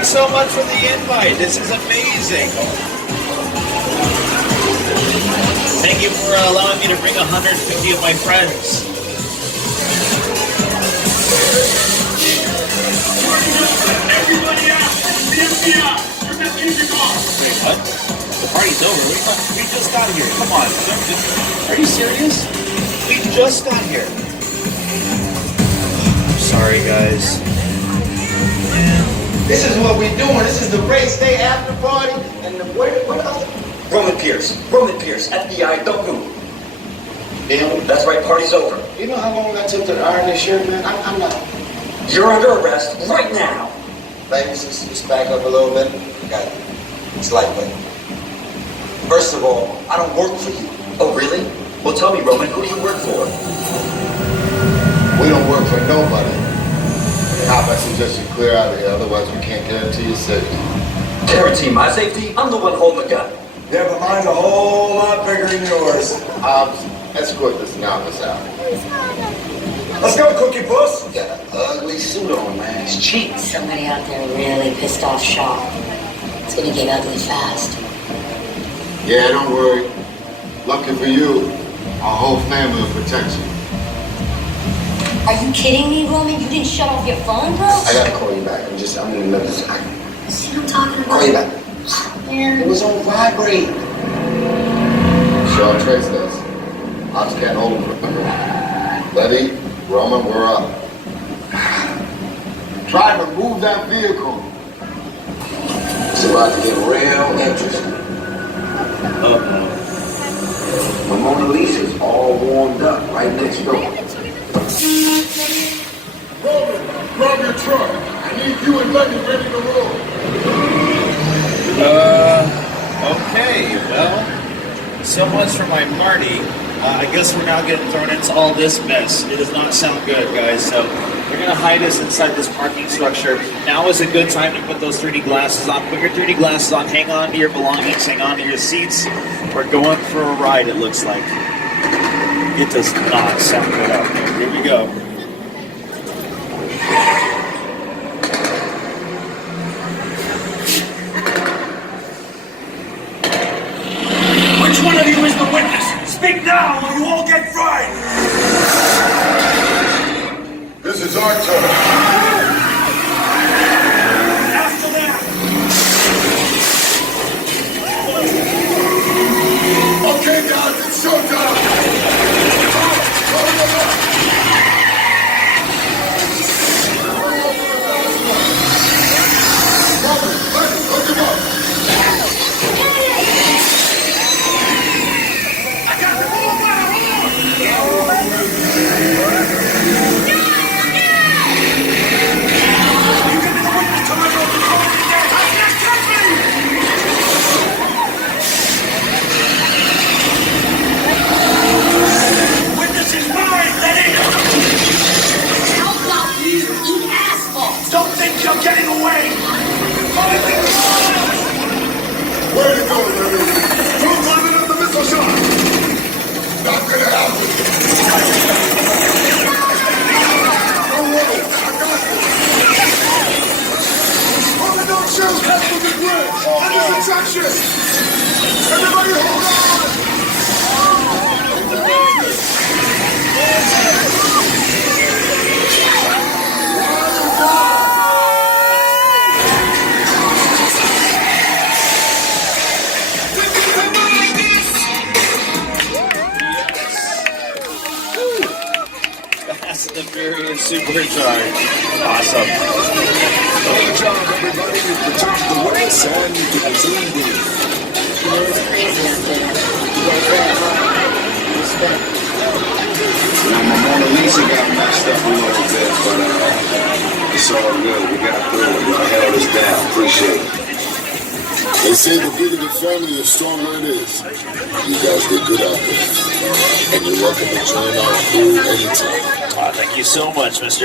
Thanks so much for the invite. This is amazing. Thank you for allowing me to bring 150 of my friends. Everybody out! The FBI! Turn that music off! Wait, what? The party's over. We just got here. Come on. Are you serious? We just got here. I'm sorry, guys. This is what we're doing. This is the race day after party. And what else? Roman Pierce, FBI, don't move. Damn. That's right, party's over. You know how long I took to iron this shirt, man? I'm not. You're under arrest right now. Ladies, let's back up a little bit. Got it. It's lightweight. First of all, I don't work for you. Oh, really? Well, tell me, Roman, who do you work for? We don't work for nobody. How about I suggest you clear out of here, otherwise we can't guarantee your safety. Guarantee my safety? I'm the one holding the gun. Yeah, but mine's a whole lot bigger than yours. Escort this novice out. Let's go, Cookie Puss. You got an ugly suit on, man. It's cheap. Somebody out there really pissed off Shaw. It's gonna get ugly fast. Yeah, don't worry. Lucky for you, our whole family will protect you. Are you kidding me, Roman? You didn't shut off your phone, bro? I gotta call you back. I'm in the middle of this. See what I'm talking about? Call you back. Man. It was on vibrate. Shaw trace this. Ops can't hold him, remember? Letty, Roman, we're up. Try to move that vehicle. It's about to get real interesting. My Mona Lisa's all warmed up right next door. Roman, grab your truck. I need you and Letty ready to roll. Okay, well, so much for my party. I guess we're now getting thrown into all this mess. It does not sound good, guys. So we're going to hide us inside this parking structure. Now is a good time to put those 3D glasses on. Put your 3D glasses on. Hang on to your belongings. Hang on to your seats. We're going for a ride, it looks like. It does not sound good out there. Here we go. Which one of you is the witness? Speak now or you all get fried! This is our turn. After that! Okay, guys, it's showtime. Way to go, Lenny. Who's lining up the missile shot? Not gonna happen. Don't worry, I got this. Roman, don't shoot. Head for the bridge. Under protection. Everybody hold on. Fast and Furious Supercharged. Awesome. Good job, everybody. You protected the race and you zoomed in. You know, it's crazy out there. You guys got hard. Respect. Now, my Mona Lisa got messed up a little bit, but it's all good. We got through it. Y'all held us down. Appreciate it. They say the bigger the family, the stronger it is. You guys did good out there. And you're welcome to join our crew anytime. Thank you so much, Mr.